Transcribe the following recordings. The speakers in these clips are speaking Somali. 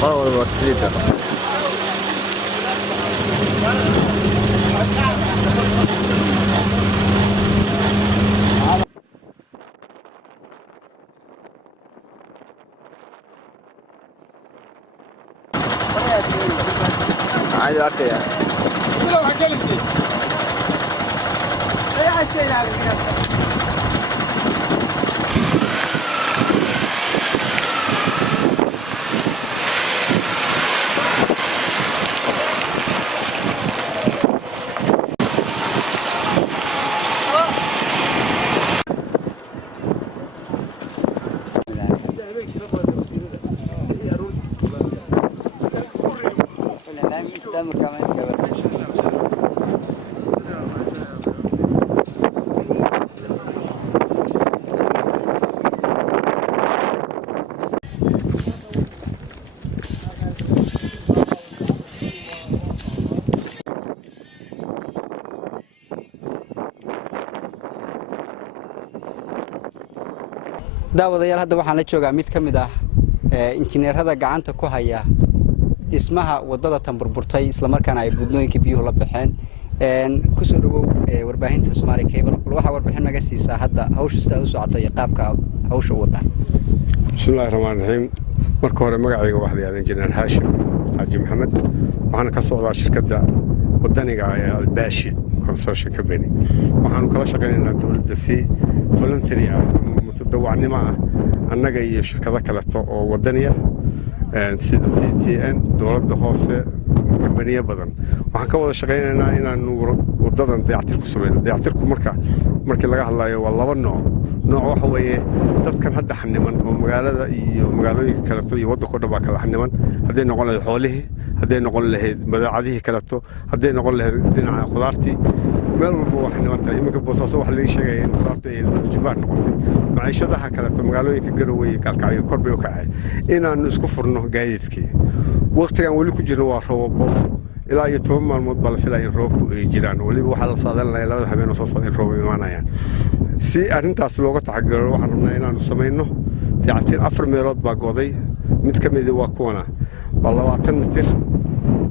قرار الوكيل عايز أرتي يعني daawadayaal hadda waxaan la joogaa mid ka mid ah injineerada gacanta ku haya dhismaha wadada tan burburtay isla markaana ay budnooyinka biyuhu la baxeen ku soo dhawow warbaahinta Soomaali Cable waxa warbixin naga siisaa hadda hawsha sida u socoto iyo qaabka hawsha u wadaan bismillaahir rahmaanir rahiim marka hore magacayga waxa la yiraahdaa injineer Haashim Haji Maxamed waxaan ka socdaa shirkadda wadaniga ee Albaashi construction company waxaan kala shaqeynaynaa dawladda si voluntary mutadawacnimo ah annaga iyo shirkado kale oo wadaniya sida TTN dawladda hoose كمبانية بدن وحكوا شغالين إن وضدنا ديعتر كسبنا ديعتر مركي لقى الله والله نوع وحوي تذكر هذا حنمان ومقالة كلتو يوضع كل باك الحنمان هذين نقول حوله هذين نقول له مدعيه كلتو هذين نقول له دينا خضارتي مال بو حنمان تاعي ممكن بوصاص واحد اللي شيء خضارتي الجبار نقطي معيشة ده كلتو مقالة كجروي كالكعي كربي وكعي إن نسكفرنه جايزكي وقت كان ولي كجروا روبو إلى يتوم مالمود بالفعل يروب جيران ولي بوحال صادن لا لا حبينا صوص يروب معنا يعني سي أنت أصلوقة حجر وحرمنا إن نسمينه تعطيل أفر ميلاد باقودي متكمل واقونا والله وعطن متر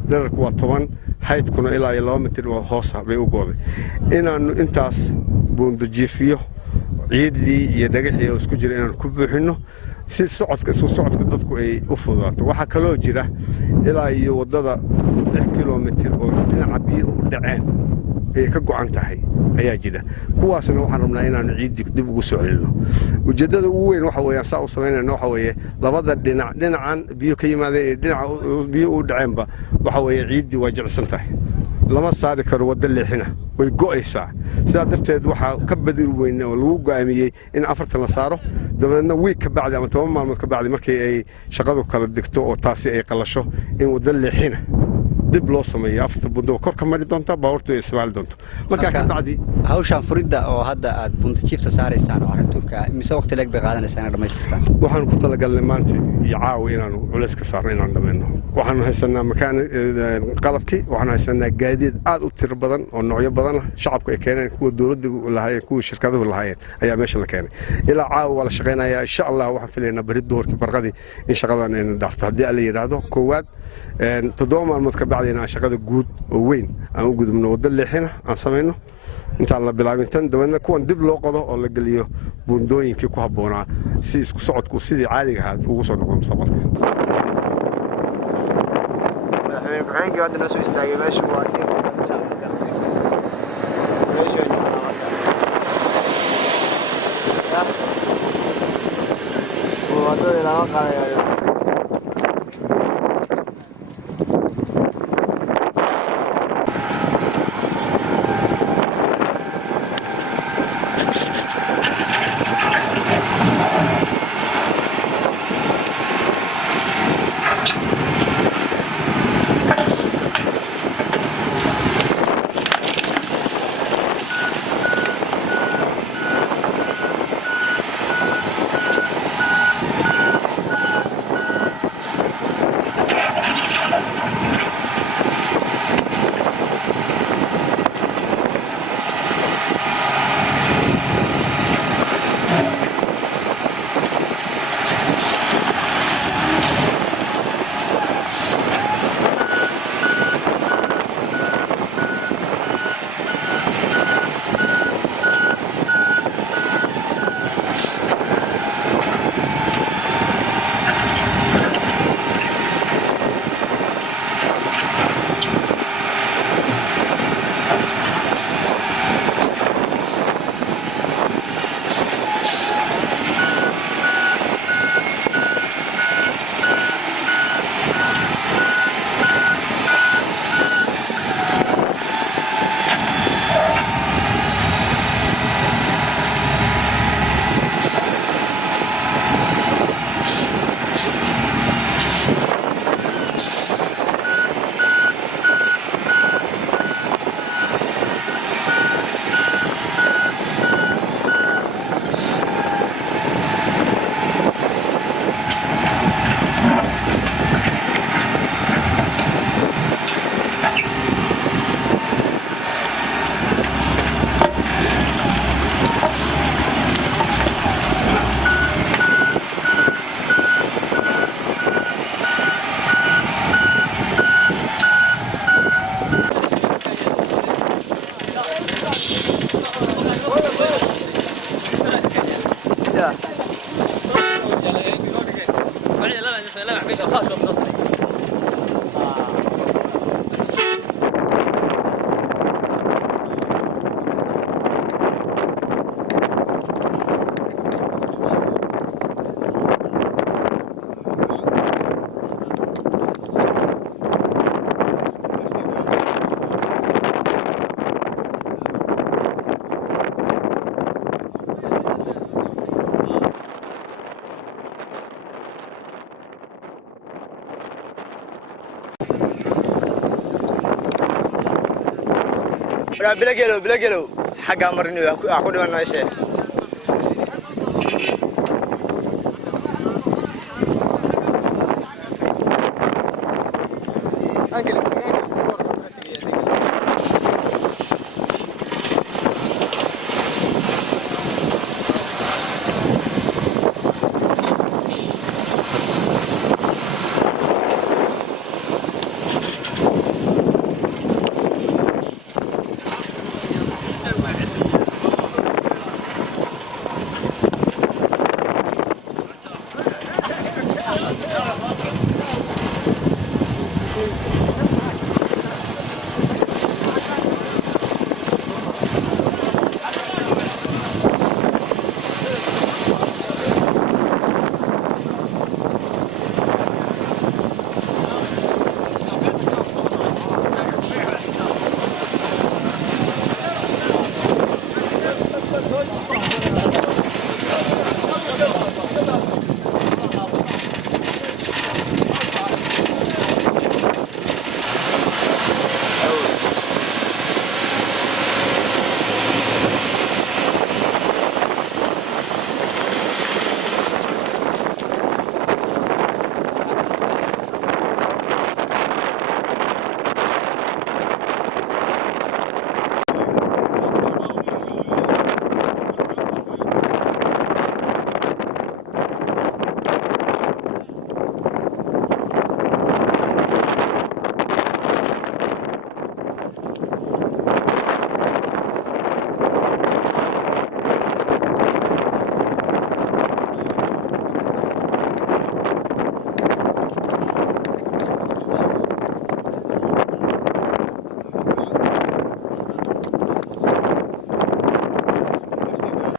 درك وطبعا هاي تكون إلى يلامتر وحاسة بيوقودي إن أنتاس بندجيفيه عيدي يدقح يسكجر إن كبحنه si socodka dadku ay u fududaato waxa kale oo jira ilaa iyo wadada 6 kiiloomitir oo dhinaca biyo u dhaceen ay ka go'an tahay ayaa jira kuwaasna waxaan rabnaa inaan ciidi dib ugu soo celino ujeedada ugu weyn waxa weeyaan saa u sameynayna waxa weeye labada dhinacan biyo ka yimaadeen dhinaca biyo u dhaceenba waxa weeye ciidi waa jilcsan tahay lama saari karo wada leexina way go'aysaa sida darteed waxa ka badil weyn oo lagu go'aamiyay in afartan la saaro dabadna week ka bacdi ama 10 maalmood ka bacdi markii ay shaqadu kala digto oo taasi ay qalasho in wada leexina dib loo sameeyo afartan bundo kor ka mari doonta baawartu ay ismaal doonto marka ka bacdi hawshan furida oo hadda aad bunta jiifta saaraysaan oo turka mise waqti leeg bay qaadanaysaa in dhamaystirtaan waxaan ku talagalnay maanta iyo caawi inaan culays ka saarno inaan dhameeyno waxaan haysanaa makaan qalabkii waxaan haysanaa gaadiid aad u tir badan oo noocyo badan shacabku ay keeneen kuwa dawladda lahaayeen kuwa shirkadaha lahaayeen ayaa meesha la keenay ilaa caawi wala shaqeynaya insha Allah waxaan filaynaa bari doorkii barqadii in shaqadan ay dhaafto hadii la yiraahdo koowaad 7 maalmood ka bacdina shaqada guud oo weyn aan u gudubno wada leexina aan sameeyno inta la bilaabin tan dabadna kuwan dib loo qodo oo la galiyo buundooyinkii ku haboonaa si isku socodku sidii caadiga ahaa ugu soo noqdo mustaqbalka madaxweyne ku-xigeenkii hadda noo soo istaagay meesha waa wadada lama qaadayo بلا قلو حق أمرني أخذ من ماشي